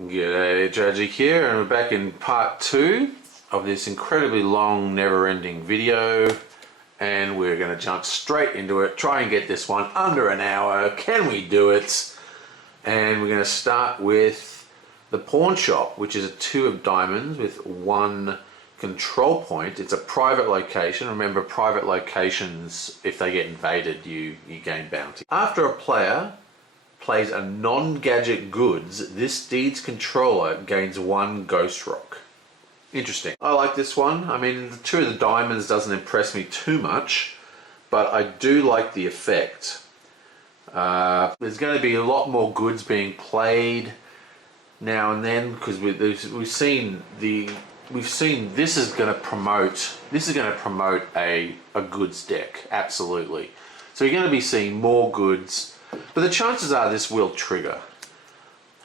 G'day, Tragic here, and we're back in part 2 of this incredibly long, never-ending video, and we're going to jump straight into it, try and get this one under an hour. Can we do it? And we're going to start with the pawn shop, which is a 2 of diamonds with 1 control point. It's a private location. Remember, private locations, if they get invaded, you gain bounty. After a player plays a non-gadget goods, this deed's controller gains 1 ghost rock. Interesting. I like this one. I mean, the 2 of the diamonds doesn't impress me too much, but I do like the effect. There's going to be a lot more goods being played now and then, because we've seen this is going to promote a goods deck, absolutely. So you're going to be seeing more goods. But the chances are this will trigger.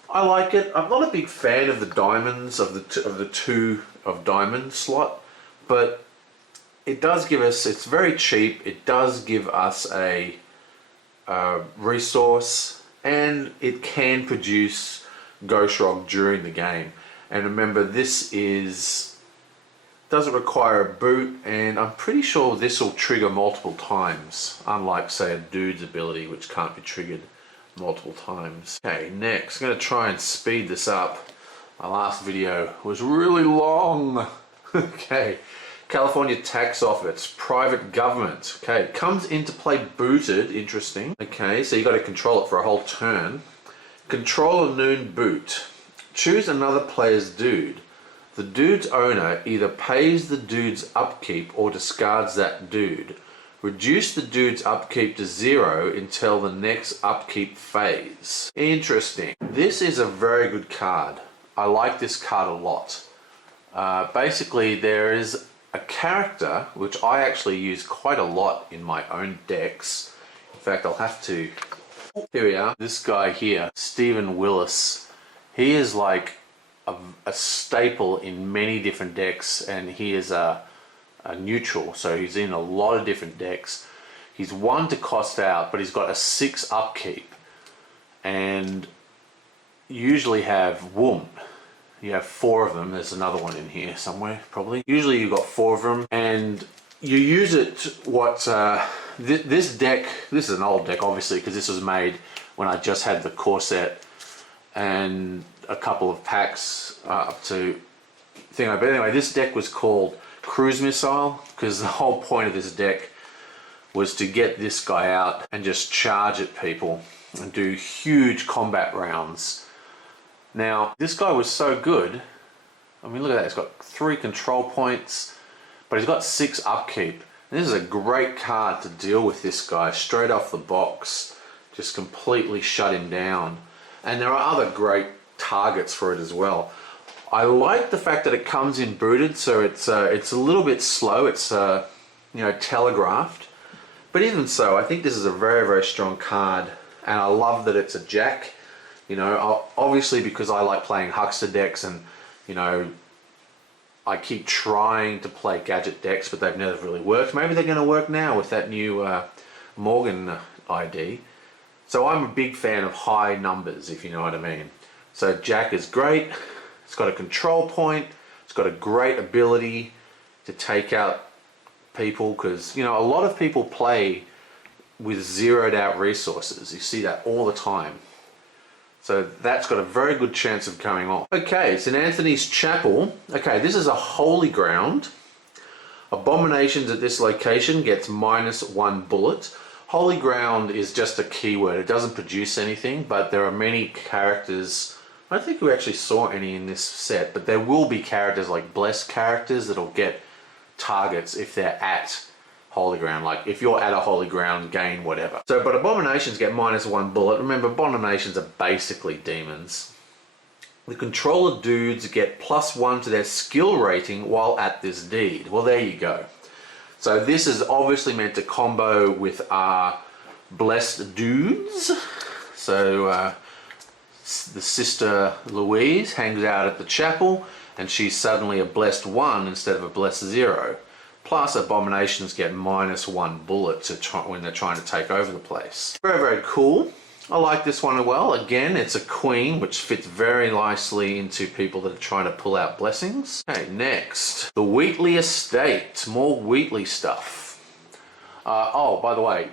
I like it. I'm not a big fan of the diamonds, of the 2 of diamond slot, but it does give us, it's very cheap, it does give us a resource, and it can produce Ghost Rock during the game. And remember, this doesn't require a boot, and I'm pretty sure this will trigger multiple times, unlike, say, a dude's ability, which can't be triggered multiple times. Okay, next, I'm going to try and speed this up. My last video was really long. Okay, California Tax Office, private government. Okay, comes into play booted, interesting. Okay, so you got to control it for a whole turn. Control a noon boot. Choose another player's dude. The dude's owner either pays the dude's upkeep or discards that dude. Reduce the dude's upkeep to 0 until the next upkeep phase. Interesting. This is a very good card. I like this card a lot. Basically, there is a character which I actually use quite a lot in my own decks. In fact, I'll have to... Here we are. This guy here, Stephen Willis. He is like a staple in many different decks, and he is a neutral, so he's in a lot of different decks. He's 1 to cost out, but he's got a 6 upkeep, and you usually have you have 4 of them. There's another one in here somewhere, probably. Usually you've got 4 of them, and you use it. This deck, this is an old deck obviously, because this was made when I just had the core set and a couple of packs up to thing. But anyway, this deck was called Cruise Missile, because the whole point of this deck was to get this guy out and just charge at people and do huge combat rounds. Now, this guy was so good. I mean, look at that. He's got 3 control points, but he's got 6 upkeep. And this is a great card to deal with this guy straight off the box. Just completely shut him down. And there are other great targets for it as well. I like the fact that it comes in booted, so it's a little bit slow. It's telegraphed, but even so, I think this is a very, very strong card, and I love that it's a jack. Obviously because I like playing huckster decks, and I keep trying to play gadget decks, but they've never really worked. Maybe they're going to work now with that new Morgan ID. So I'm a big fan of high numbers, if you know what I mean. So Jack is great. It's got a control point. It's got a great ability to take out people, because a lot of people play with zeroed out resources. You see that all the time. So that's got a very good chance of coming off. Okay, St. Anthony's Chapel. Okay, this is a holy ground. Abominations at this location gets -1 bullet. Holy ground is just a keyword. It doesn't produce anything, but there are many characters. I don't think we actually saw any in this set, but there will be characters like blessed characters that'll get targets if they're at holy ground. Like if you're at a holy ground, gain whatever. So, but abominations get -1 bullet. Remember, abominations are basically demons. The controller dudes get +1 to their skill rating while at this deed. Well, there you go. So this is obviously meant to combo with our blessed dudes. So the sister Louise hangs out at the chapel, and she's suddenly a blessed 1 instead of a blessed 0. Plus, abominations get -1 bullet when they're trying to take over the place. Very, very cool. I like this one as well. Again, it's a queen, which fits very nicely into people that are trying to pull out blessings. Okay, next, the Wheatley Estate. More Wheatley stuff. Oh, by the way,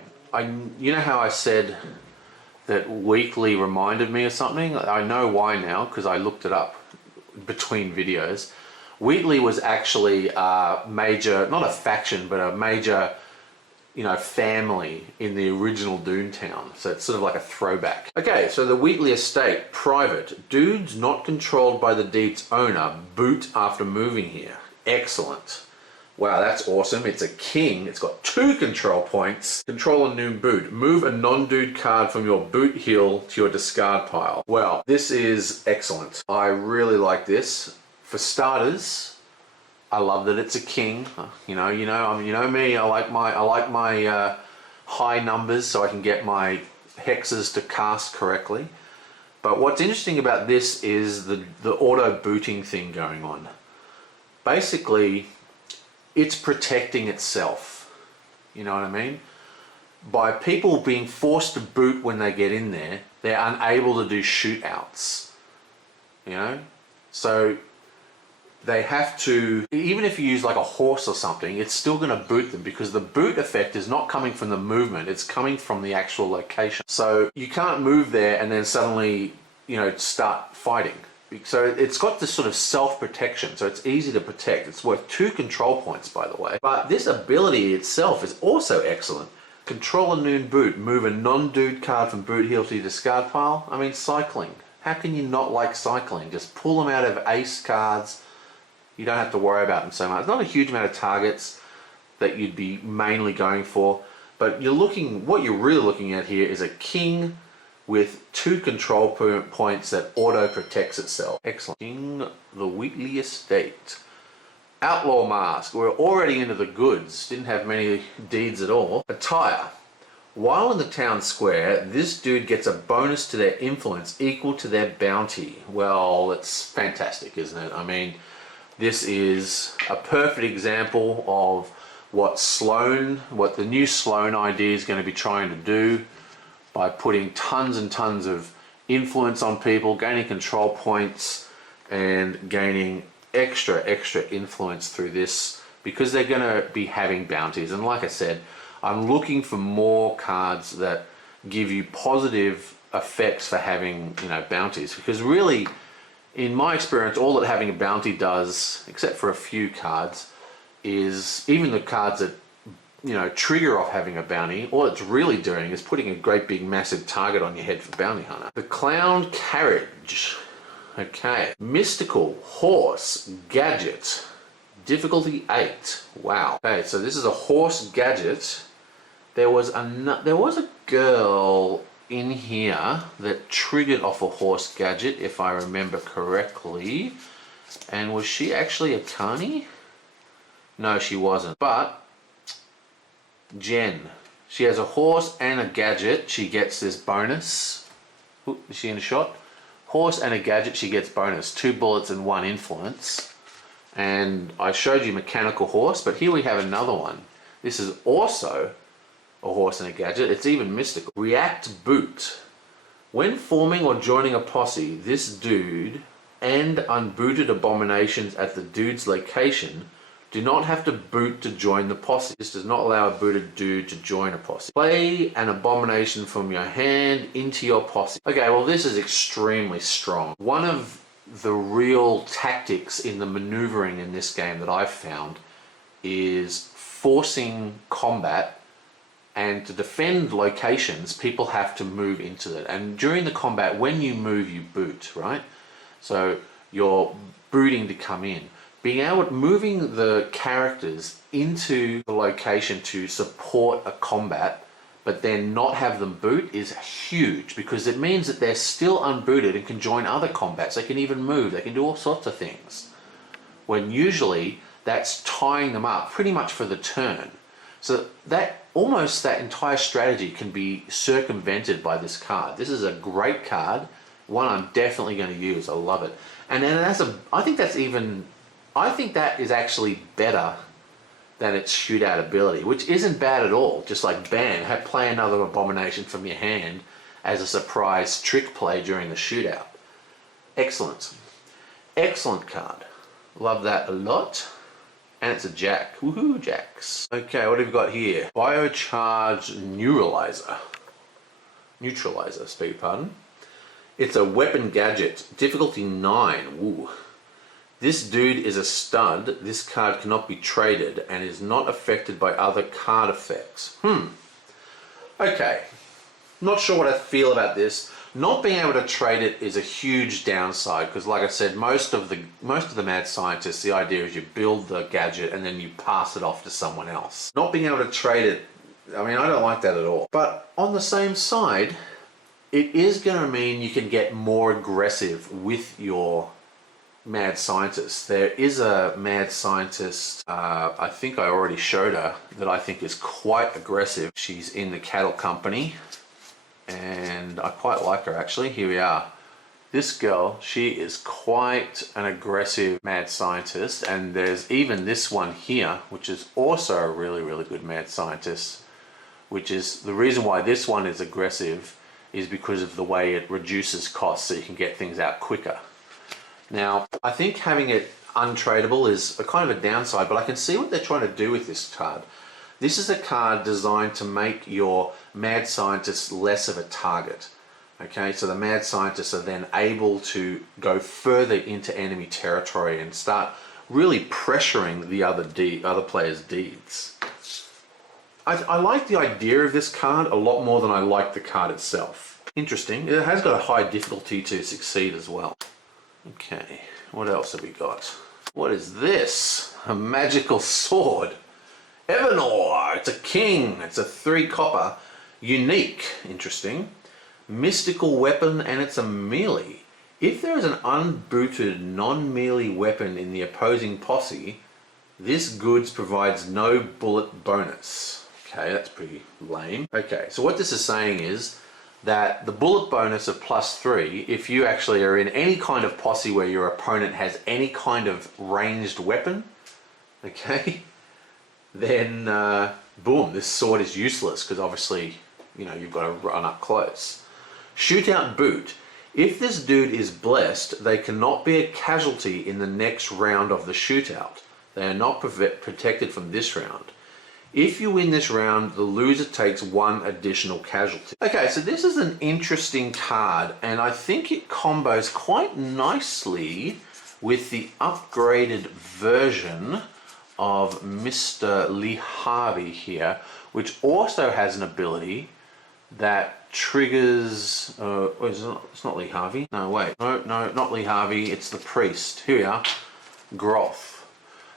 you know how I said that Wheatley reminded me of something? I know why now, because I looked it up between videos. Wheatley was actually a major, not a faction, but a major, family in the original Doomtown. So it's sort of like a throwback. Okay, so the Wheatley Estate, private. Dudes not controlled by the deed's owner, boot after moving here. Excellent. Wow, that's awesome. It's a king. It's got 2 control points. Control a new boot. Move a non-dude card from your boot hill to your discard pile. Well, this is excellent. I really like this. For starters, I love that it's a king. You know me. I like my high numbers so I can get my hexes to cast correctly. But what's interesting about this is the auto booting thing going on. Basically, it's protecting itself. You know what I mean? By people being forced to boot when they get in there, they're unable to do shootouts. So they have to, even if you use like a horse or something, it's still going to boot them because the boot effect is not coming from the movement, it's coming from the actual location. So you can't move there and then suddenly, start fighting. So it's got this sort of self-protection, so it's easy to protect. It's worth 2 control points, by the way. But this ability itself is also excellent. Control a noon boot. Move a non-dude card from boot hill to your discard pile. I mean, cycling. How can you not like cycling? Just pull them out of ace cards. You don't have to worry about them so much. It's not a huge amount of targets that you'd be mainly going for. But what you're really looking at here is a king with 2 control points that auto protects itself. Excellent. King the Wheatley Estate. Outlaw Mask. We're already into the goods. Didn't have many deeds at all. Attire. While in the town square, this dude gets a bonus to their influence equal to their bounty. Well, it's fantastic, isn't it? I mean, this is a perfect example of what the new Sloan idea is going to be trying to do, by putting tons and tons of influence on people, gaining control points, and gaining extra influence through this, because they're going to be having bounties. And like I said, I'm looking for more cards that give you positive effects for having, bounties. Because really, in my experience, all that having a bounty does, except for a few cards, is even the cards that trigger off having a bounty, all it's really doing is putting a great big massive target on your head for bounty hunter. The Clown Carriage. Okay. Mystical Horse Gadget. Difficulty 8. Wow. Okay, so this is a horse gadget. There was a girl in here that triggered off a horse gadget, if I remember correctly. And was she actually a carny? No, she wasn't. But Jen, she has a horse and a gadget. She gets this bonus. Ooh, is she in a shot? Horse and a gadget, she gets bonus. 2 bullets and 1 influence. And I showed you mechanical horse, but here we have another one. This is also a horse and a gadget. It's even mystical. React Boot. When forming or joining a posse, this dude and unbooted abominations at the dude's location do not have to boot to join the posse. This does not allow a booted dude to join a posse. Play an abomination from your hand into your posse. Okay, well this is extremely strong. One of the real tactics in the maneuvering in this game that I've found is forcing combat, and to defend locations, people have to move into it. And during the combat, when you move, you boot, right? So you're booting to come in. Moving the characters into the location to support a combat, but then not have them boot is huge, because it means that they're still unbooted and can join other combats. They can even move, they can do all sorts of things. When usually that's tying them up pretty much for the turn. So that entire strategy can be circumvented by this card. This is a great card, one I'm definitely going to use. I love it. And then I think that is actually better than its shootout ability, which isn't bad at all. Just like bam, play another abomination from your hand as a surprise trick play during the shootout. Excellent. Excellent card. Love that a lot. And it's a Jack. Woohoo, Jacks. Okay, what have we got here? Biocharged Neutralizer. Neutralizer, beg your pardon. It's a weapon gadget. Difficulty 9. Woo. This dude is a stud. This card cannot be traded and is not affected by other card effects. Okay. Not sure what I feel about this. Not being able to trade it is a huge downside because, like I said, most of the mad scientists, the idea is you build the gadget and then you pass it off to someone else. Not being able to trade it, I mean, I don't like that at all. But on the same side, it is going to mean you can get more aggressive with your mad scientist. There is a mad scientist, I think I already showed her, that I think is quite aggressive. She's in the cattle company and I quite like her actually. Here we are. This girl, she is quite an aggressive mad scientist, and there's even this one here which is also a really, really good mad scientist, which is the reason why this one is aggressive is because of the way it reduces costs so you can get things out quicker. Now, I think having it untradeable is a kind of a downside, but I can see what they're trying to do with this card. This is a card designed to make your mad scientists less of a target. Okay, so the mad scientists are then able to go further into enemy territory and start really pressuring the other players' deeds. I like the idea of this card a lot more than I like the card itself. Interesting. It has got a high difficulty to succeed as well. Okay, what else have we got? What is this? A magical sword. Evanor. It's a king. It's a 3 copper. Unique. Interesting. Mystical weapon, and it's a melee. If there is an unbooted non-melee weapon in the opposing posse, this goods provides no bullet bonus. Okay, that's pretty lame. Okay, so what this is saying is that the bullet bonus of +3, if you actually are in any kind of posse where your opponent has any kind of ranged weapon, okay, then boom, this sword is useless because obviously, you know, you've got to run up close. Shootout boot. If this dude is blessed, they cannot be a casualty in the next round of the shootout. They are not protected from this round. If you win this round, the loser takes 1 additional casualty. Okay, so this is an interesting card, and I think it combos quite nicely with the upgraded version of Mr. Lee Harvey here, which also has an ability that triggers... it's not Lee Harvey. No, wait. No, not Lee Harvey. It's the priest. Here we are. Groth.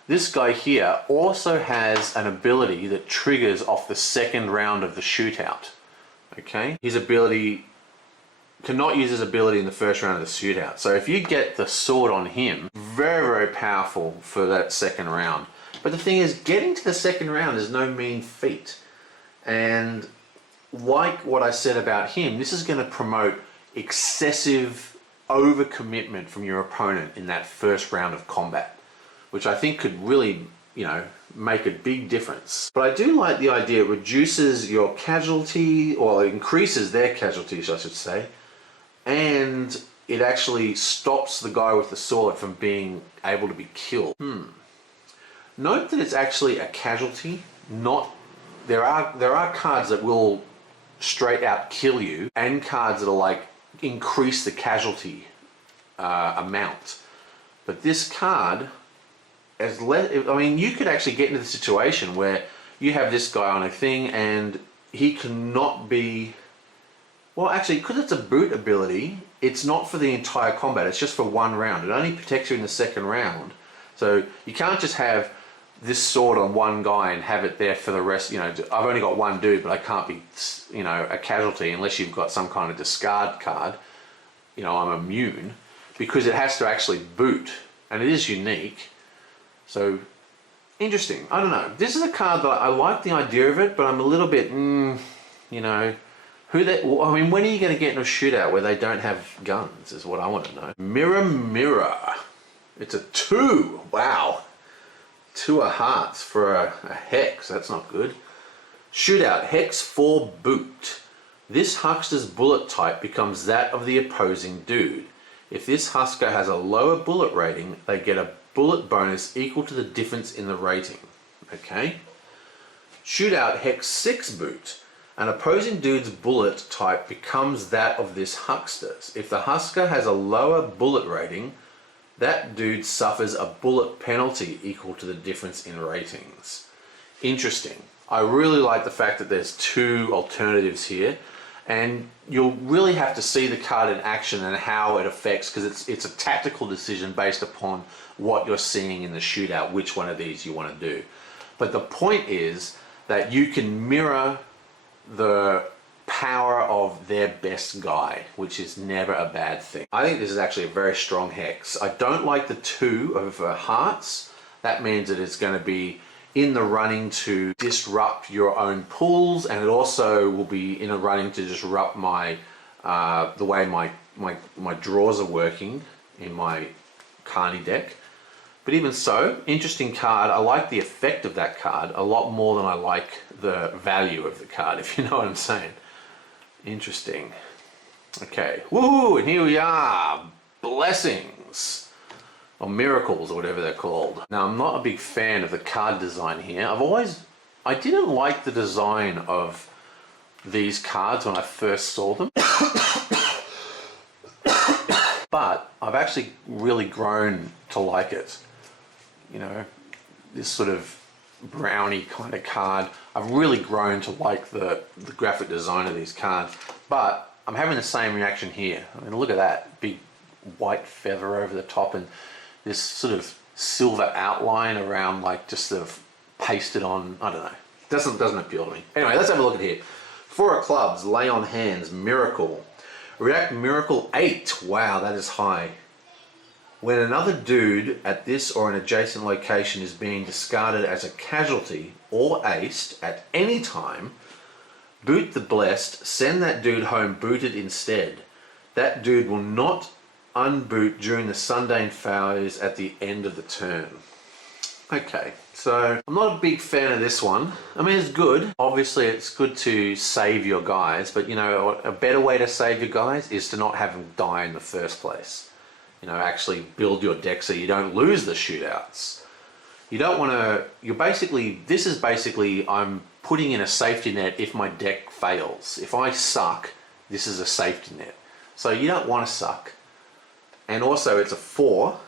This guy here also has an ability that triggers off the second round of the shootout. Okay? His ability cannot use his ability in the first round of the shootout. So if you get the sword on him, very, very powerful for that second round. But the thing is, getting to the second round is no mean feat. And like what I said about him, this is going to promote excessive overcommitment from your opponent in that first round of combat, which I think could really, you know, make a big difference. But I do like the idea it reduces your casualty, or it increases their casualties, I should say, and it actually stops the guy with the sword from being able to be killed. Note that it's actually a casualty, not... There are cards that will straight out kill you, and cards that are like increase the casualty amount. But this card... I mean, you could actually get into the situation where you have this guy on a thing and he cannot be... Well, actually, because it's a boot ability, it's not for the entire combat. It's just for 1 round. It only protects you in the second round. So you can't just have this sword on one guy and have it there for the rest. You know, I've only got 1 dude, but I can't be, you know, a casualty unless you've got some kind of discard card. You know, I'm immune, because it has to actually boot, and it is unique. So, interesting. I don't know. This is a card that I like the idea of it, but I'm a little bit, you know, I mean, when are you going to get in a shootout where they don't have guns, is what I want to know. Mirror, mirror. It's a 2. Wow. 2 of hearts for a hex. That's not good. Shootout. Hex 4 boot. This Huckster's bullet type becomes that of the opposing dude. If this Husker has a lower bullet rating, they get a bullet bonus equal to the difference in the rating. Okay? Shootout Hex 6 boot. An opposing dude's bullet type becomes that of this Huckster's. If the Husker has a lower bullet rating, that dude suffers a bullet penalty equal to the difference in ratings. Interesting. I really like the fact that there's two alternatives here, and you'll really have to see the card in action and how it affects, because it's a tactical decision based upon what you're seeing in the shootout, which one of these you want to do. But the point is that you can mirror the power of their best guy, which is never a bad thing. I think this is actually a very strong hex. I don't like the 2 of hearts. That means that it's going to be in the running to disrupt your own pools, and it also will be in a running to disrupt my the way my draws are working in my Carney deck. But even so, interesting card. I like the effect of that card a lot more than I like the value of the card, if you know what I'm saying. Interesting. Okay, woo, and here we are. Blessings. Or miracles, or whatever they're called. Now, I'm not a big fan of the card design here. I didn't like the design of these cards when I first saw them. But I've actually really grown to like it. You know, this sort of brownie kind of card. I've really grown to like the graphic design of these cards. But I'm having the same reaction here. I mean, look at that big white feather over the top, and this sort of silver outline around, like just sort of pasted on. I don't know. Doesn't appeal to me. Anyway, let's have a look at here. 4 of clubs, lay on hands, miracle. React miracle 8. Wow, that is high. When another dude at this or an adjacent location is being discarded as a casualty or aced at any time, boot the blessed, send that dude home booted instead. That dude will not unboot during the Sundane phase at the end of the turn. Okay, so I'm not a big fan of this one. I mean, it's good. Obviously, it's good to save your guys, but you know, a better way to save your guys is to not have them die in the first place. You know, actually build your deck so you don't lose the shootouts. You don't want to, this is basically, I'm putting in a safety net if my deck fails. If I suck, this is a safety net. So you don't want to suck. And also it's a 4,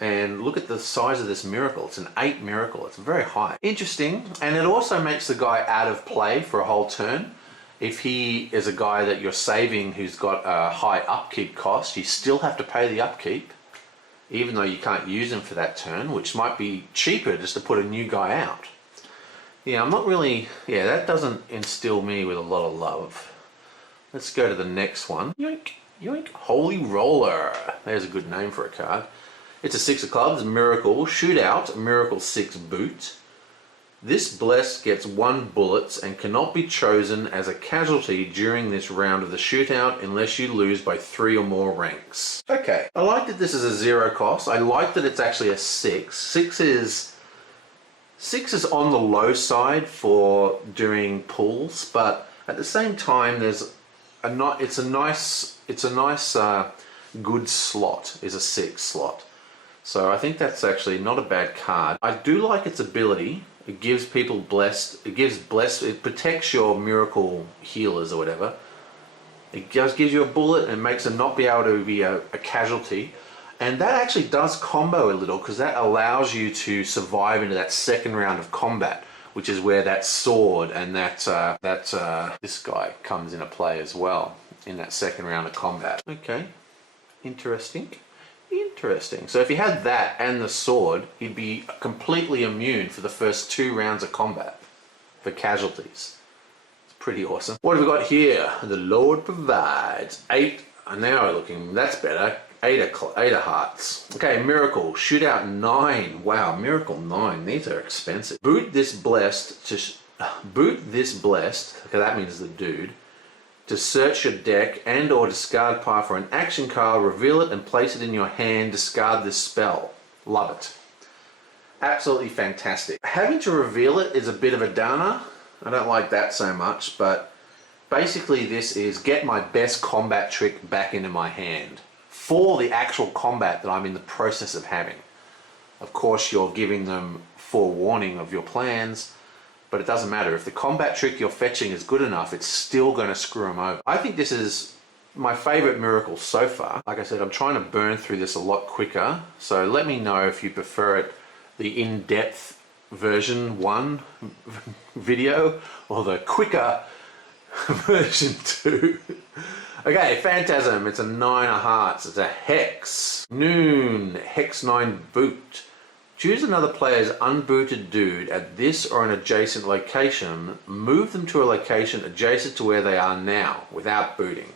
and look at the size of this miracle. It's an 8 miracle, it's very high. Interesting, and it also makes the guy out of play for a whole turn. If he is a guy that you're saving who's got a high upkeep cost, you still have to pay the upkeep, even though you can't use him for that turn, which might be cheaper just to put a new guy out. Yeah, I'm not really, that doesn't instill me with a lot of love. Let's go to the next one. Yoink, yoink, Holy Roller. There's a good name for a card. It's a 6 of clubs, miracle, shootout, miracle 6 boot. This blessed gets 1 bullets and cannot be chosen as a casualty during this round of the shootout unless you lose by 3 or more ranks. Okay, I like that this is a 0 cost. I like that it's actually a 6. 6 is on the low side for doing pulls, but at the same time, it's a nice good slot. Is a 6 slot. So I think that's actually not a bad card. I do like its ability. It gives people blessed. It protects your miracle healers or whatever. It just gives you a bullet and makes them not be able to be a casualty. And that actually does combo a little, because that allows you to survive into that second round of combat, which is where that sword and this guy comes into play as well in that second round of combat. Okay, interesting. Interesting. So if he had that and the sword, he'd be completely immune for the first 2 rounds of combat for casualties. It's pretty awesome. What have we got here? The Lord provides. 8. Now we're looking. That's better. 8 of hearts. Okay, miracle. Shootout 9. Wow, miracle 9. These are expensive. Boot this blessed. Okay, that means the dude. To search your deck and or discard pile for an action card, reveal it and place it in your hand, discard this spell. Love it. Absolutely fantastic. Having to reveal it is a bit of a downer. I don't like that so much, but Basically, this is get my best combat trick back into my hand for the actual combat that I'm in the process of having. Of course, you're giving them forewarning of your plans, but it doesn't matter. If the combat trick you're fetching is good enough, it's still going to screw them over. I think this is my favorite miracle so far. Like I said, I'm trying to burn through this a lot quicker, so let me know if you prefer it, the in-depth version 1 video or the quicker version 2. Okay, Phantasm, it's a 9 of hearts, it's a Hex. Noon, Hex 9 boot. Choose another player's unbooted dude at this or an adjacent location. Move them to a location adjacent to where they are now without booting.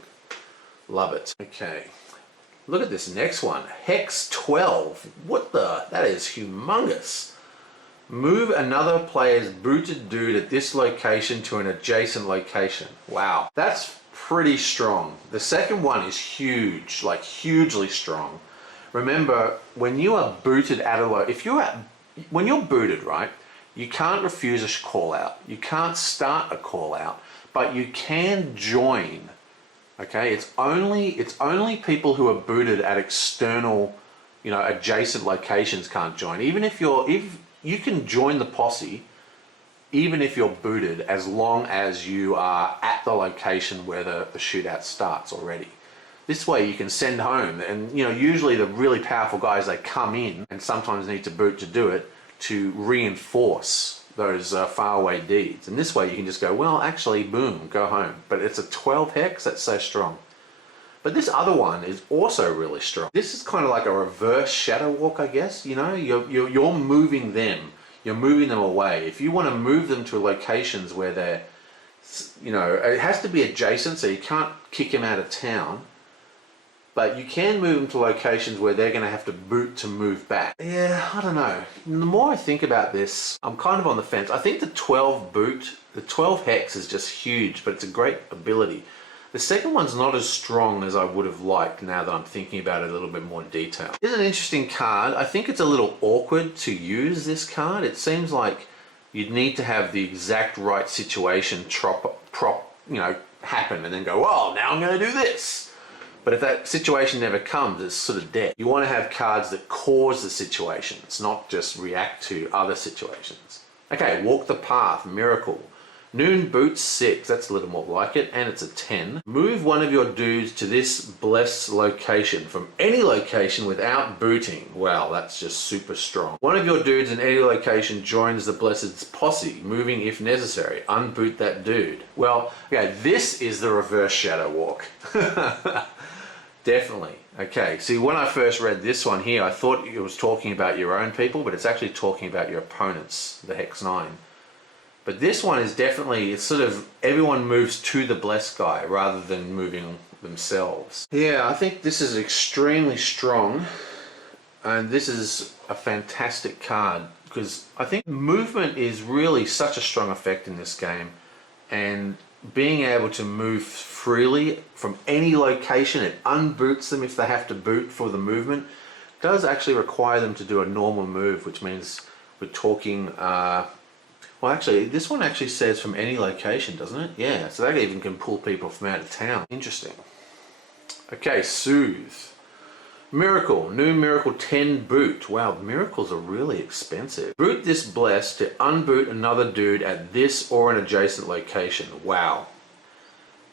Love it. Okay, look at this next one. Hex 12. What the? That is humongous. Move another player's booted dude at this location to an adjacent location. Wow, that's pretty strong. The second one is huge, like hugely strong. Remember, when you are booted at a when you're booted, right, you can't refuse a call out. You can't start a call out, but you can join. Okay, it's only people who are booted at external, adjacent locations can't join. If you can join the posse, even if you're booted, as long as you are at the location where the shootout starts already. This way you can send home, and usually the really powerful guys, they come in and sometimes need to boot to do it, to reinforce those faraway deeds. And this way you can just go, well, actually, boom, go home. But it's a 12 hex, that's so strong. But this other one is also really strong. This is kind of like a reverse shadow walk, I guess. You're moving them. You're moving them away. If you want to move them to locations where they're, it has to be adjacent, so you can't kick them out of town. But you can move them to locations where they're going to have to boot to move back. Yeah, I don't know. The more I think about this, I'm kind of on the fence. I think the 12 hex is just huge, but it's a great ability. The second one's not as strong as I would have liked now that I'm thinking about it a little bit more detail. It's an interesting card. I think it's a little awkward to use this card. It seems like you'd need to have the exact right situation happen and then go, well, now I'm going to do this. But if that situation never comes, it's sort of dead. You want to have cards that cause the situations, not just react to other situations. Okay, Walk the Path, Miracle. Noon boots 6, that's a little more like it, and it's a 10. Move one of your dudes to this blessed location from any location without booting. Wow, that's just super strong. One of your dudes in any location joins the blessed's posse, moving if necessary. Unboot that dude. Well, okay, this is the reverse shadow walk. Definitely. Okay, see, when I first read this one here, I thought it was talking about your own people, but it's actually talking about your opponents, the Hex 9. But this one is definitely, it's sort of, everyone moves to the blessed guy rather than moving themselves. Yeah, I think this is extremely strong, and this is a fantastic card, because I think movement is really such a strong effect in this game, and being able to move freely from any location, it unboots them if they have to boot for the movement, does actually require them to do a normal move, which means we're talking, well, actually, this one actually says from any location, doesn't it? Yeah, so that even can pull people from out of town. Interesting. Okay, Soothe. Miracle. New Miracle 10 boot. Wow, miracles are really expensive. Boot this blessed to unboot another dude at this or an adjacent location. Wow.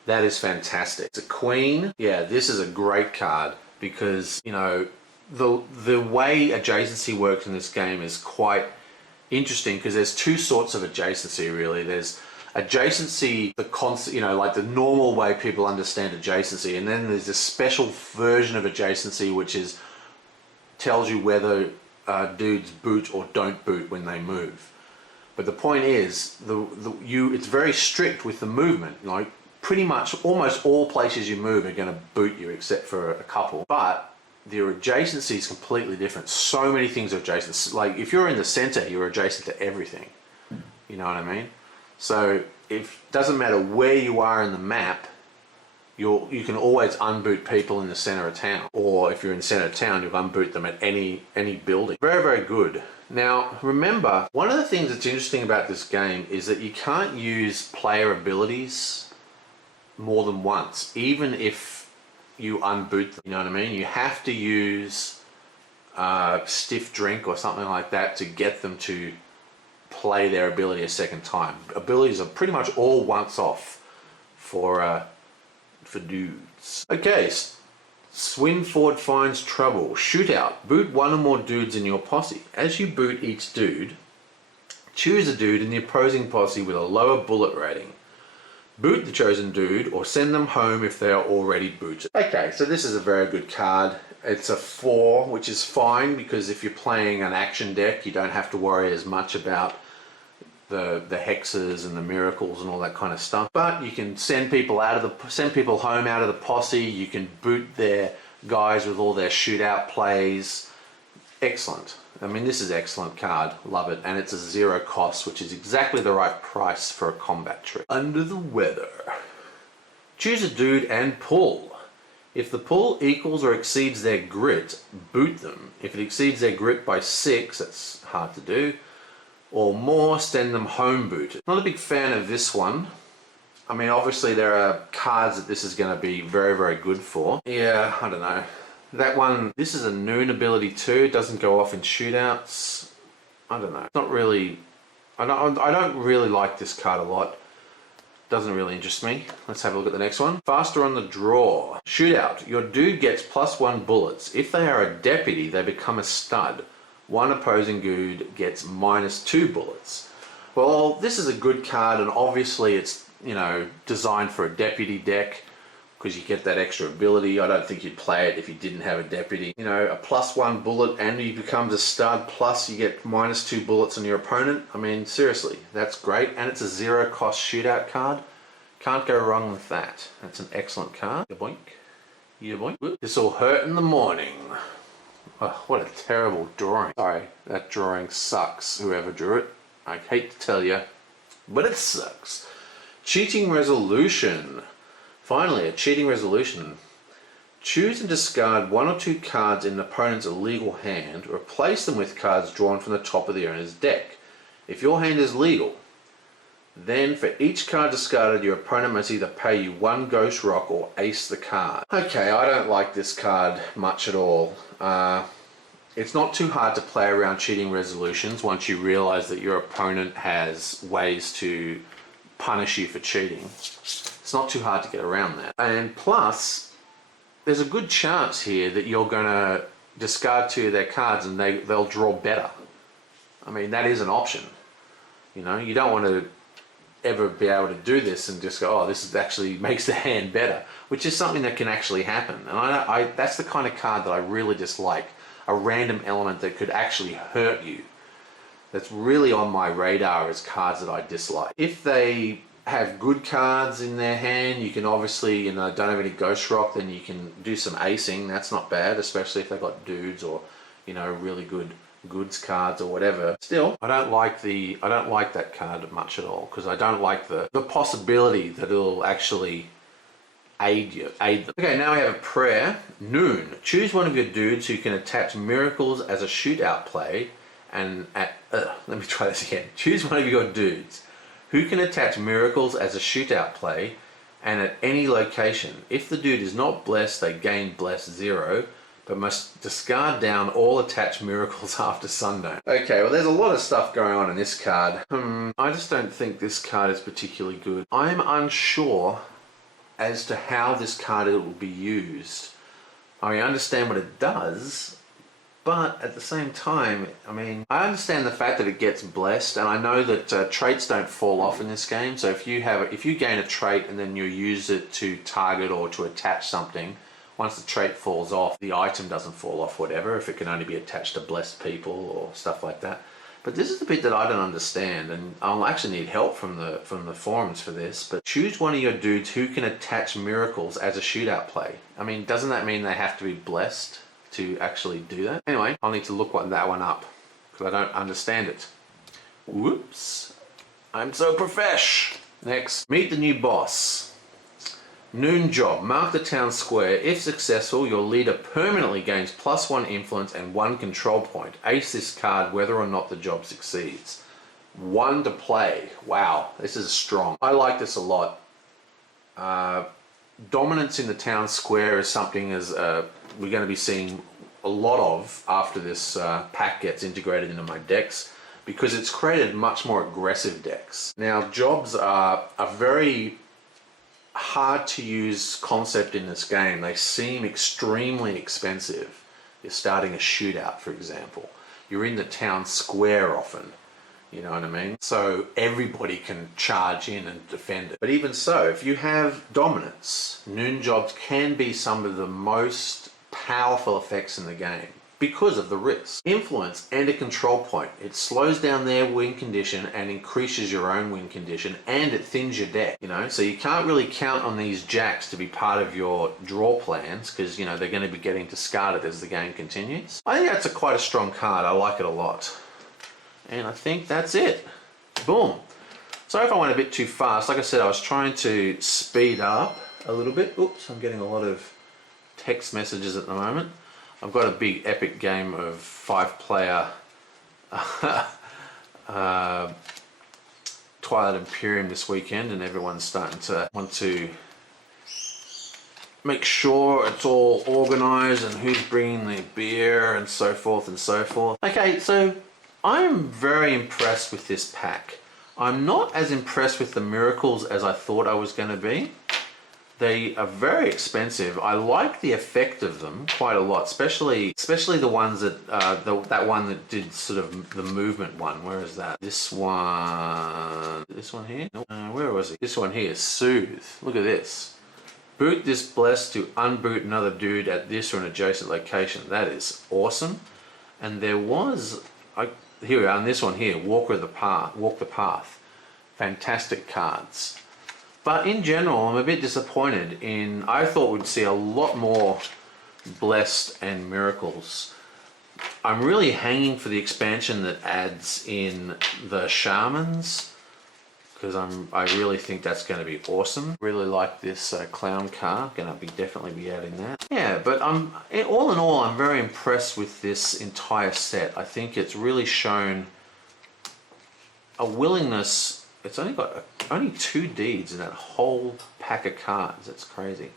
That is fantastic. It's a queen. Yeah, this is a great card because, the way adjacency works in this game is quite interesting because there's two sorts of adjacency really. There's adjacency, the concept, like the normal way people understand adjacency, and then there's a special version of adjacency which tells you whether dudes boot or don't boot when they move. But the point is, it's very strict with the movement. Like pretty much almost all places you move are going to boot you except for a couple. But their adjacency is completely different. So many things are adjacent. Like if you're in the center, you're adjacent to everything. You know what I mean? So it doesn't matter where you are in the map, you can always unboot people in the center of town. Or if you're in the center of town, you'll unboot them at any building. Very, very good. Now, remember, one of the things that's interesting about this game is that you can't use player abilities more than once, even if you unboot them. You know what I mean? You have to use stiff drink or something like that to get them to play their ability a second time. Abilities are pretty much all once off for dudes. Okay, Swinford finds trouble. Shootout. Boot one or more dudes in your posse. As you boot each dude, choose a dude in the opposing posse with a lower bullet rating. Boot the chosen dude or send them home if they are already booted. Okay, so this is a very good card. It's a 4, which is fine because if you're playing an action deck, you don't have to worry as much about the hexes and the miracles and all that kind of stuff. But you can send people home out of the posse. You can boot their guys with all their shootout plays. Excellent. I mean, this is an excellent card. Love it. And it's a 0 cost, which is exactly the right price for a combat trick. Under the weather. Choose a dude and pull. If the pull equals or exceeds their grit, boot them. If it exceeds their grit by 6, that's hard to do, or more, send them home booted. Not a big fan of this one. I mean, obviously there are cards that this is going to be very, very good for. Yeah, I don't know. That one, this is a noon ability too. It doesn't go off in shootouts. I don't know. It's not really... I don't really like this card a lot. Doesn't really interest me. Let's have a look at the next one. Faster on the draw. Shootout. Your dude gets +1 bullets. If they are a deputy, they become a stud. One opposing dude gets -2 bullets. Well, this is a good card, and obviously it's, you know, designed for a deputy deck because you get that extra ability. I don't think you'd play it if you didn't have a deputy. You know, a +1 bullet and he becomes a stud, plus you get -2 bullets on your opponent. I mean, seriously, that's great. And it's a 0 cost shootout card. Can't go wrong with that. That's an excellent card. Yeah, boink. Yeah, boink. This will hurt in the morning. Oh, what a terrible drawing. Sorry, that drawing sucks, whoever drew it. I hate to tell you, but it sucks. Cheating resolution. Finally, a cheating resolution. Choose and discard 1 or 2 cards in an opponent's illegal hand. Replace them with cards drawn from the top of the owner's deck. If your hand is legal, then for each card discarded, your opponent must either pay you 1 Ghost Rock or ace the card. Okay, I don't like this card much at all. It's not too hard to play around cheating resolutions once you realize that your opponent has ways to punish you for cheating. It's not too hard to get around that. And plus, there's a good chance here that you're going to discard 2 of their cards and they'll draw better. I mean, that is an option. You know, you don't want to ever be able to do this and just go, oh, this is actually makes the hand better, which is something that can actually happen. And that's the kind of card that I really dislike. A random element that could actually hurt you. That's really on my radar as cards that I dislike. If they have good cards in their hand, you can obviously, you know, don't have any Ghost Rock, then you can do some acing. That's not bad, especially if they've got dudes or, you know, really good goods cards or whatever. Still, I don't like that card much at all because I don't like the possibility that it'll actually aid them. Okay, now we have a prayer. Noon. Choose one of your dudes who can attach miracles as a shootout play, and let me try this again. Choose one of your dudes who can attach miracles as a shootout play, and at any location. If the dude is not blessed, they gain bless 0, but must discard down all attached miracles after sundown. Okay, well, there's a lot of stuff going on in this card. I just don't think this card is particularly good. I'm unsure as to how this card will be used. I understand what it does, but at the same time, I mean, I understand the fact that it gets blessed, and I know that traits don't fall off in this game. So if you gain a trait and then you use it to target or to attach something, once the trait falls off, the item doesn't fall off, whatever, if it can only be attached to blessed people or stuff like that. But this is the bit that I don't understand, and I'll actually need help from the forums for this. But choose one of your dudes who can attach miracles as a shootout play. I mean, doesn't that mean they have to be blessed to actually do that? Anyway, I'll need to look that one up because I don't understand it. Whoops. I'm so profesh. Next, meet the new boss. Noon job. Mark the town square. If successful, your leader permanently gains +1 influence and 1 control point. Ace this card whether or not the job succeeds. 1 to play. Wow, this is strong. I like this a lot. Dominance in the town square is something as we're going to be seeing a lot of after this pack gets integrated into my decks, because it's created much more aggressive decks. Now, jobs are a very hard to use concept in this game. They seem extremely expensive. You're starting a shootout, for example. You're in the town square often. You know what I mean? So everybody can charge in and defend it. But even so, if you have dominance, noon jobs can be some of the most powerful effects in the game because of the risk. Influence and a control point. It slows down their win condition and increases your own win condition, and it thins your deck, you know? So you can't really count on these jacks to be part of your draw plans, because, you know, they're going to be getting discarded as the game continues. I think that's quite a strong card. I like it a lot. And I think that's it. Boom. So if I went a bit too fast, like I said, I was trying to speed up a little bit. Oops, I'm getting a lot of text messages at the moment. I've got a big epic game of 5-player Twilight Imperium this weekend, and everyone's starting to want to make sure it's all organized and who's bringing the beer and so forth and so forth. Okay, so I'm very impressed with this pack. I'm not as impressed with the miracles as I thought I was going to be. They are very expensive. I like the effect of them quite a lot, especially the ones that that one that did sort of the movement one. Where is that? This one here? Nope. Where was it? This one here, Soothe. Look at this. Boot this bless to unboot another dude at this or an adjacent location. That is awesome. And there was, here we are on this one here, Walk the Path. Fantastic cards. But in general, I'm a bit disappointed in, I thought we'd see a lot more Blessed and Miracles. I'm really hanging for the expansion that adds in the Shamans, because I really think that's going to be awesome. Really like this clown car. Going to definitely be adding that. Yeah, but all in all, I'm very impressed with this entire set. I think it's really shown a willingness. It's only got only 2 deeds in that whole pack of cards. That's crazy.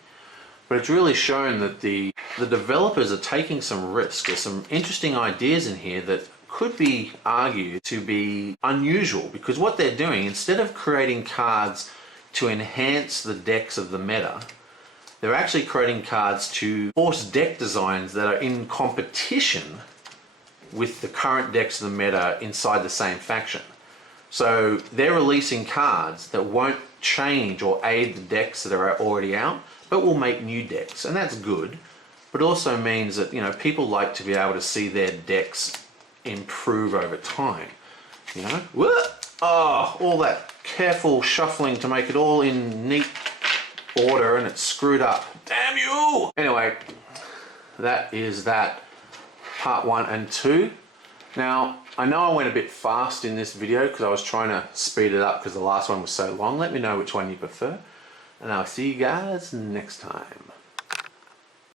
But it's really shown that the developers are taking some risk. There's some interesting ideas in here that could be argued to be unusual, because what they're doing, instead of creating cards to enhance the decks of the meta, they're actually creating cards to force deck designs that are in competition with the current decks of the meta inside the same faction. So they're releasing cards that won't change or aid the decks that are already out, but will make new decks, and that's good. But also means that, you know, people like to be able to see their decks improve over time. You know, all that careful shuffling to make it all in neat order, and it's screwed up. Damn you! Anyway, that is that part 1 and 2. Now, I know I went a bit fast in this video because I was trying to speed it up because the last one was so long. Let me know which one you prefer, and I'll see you guys next time.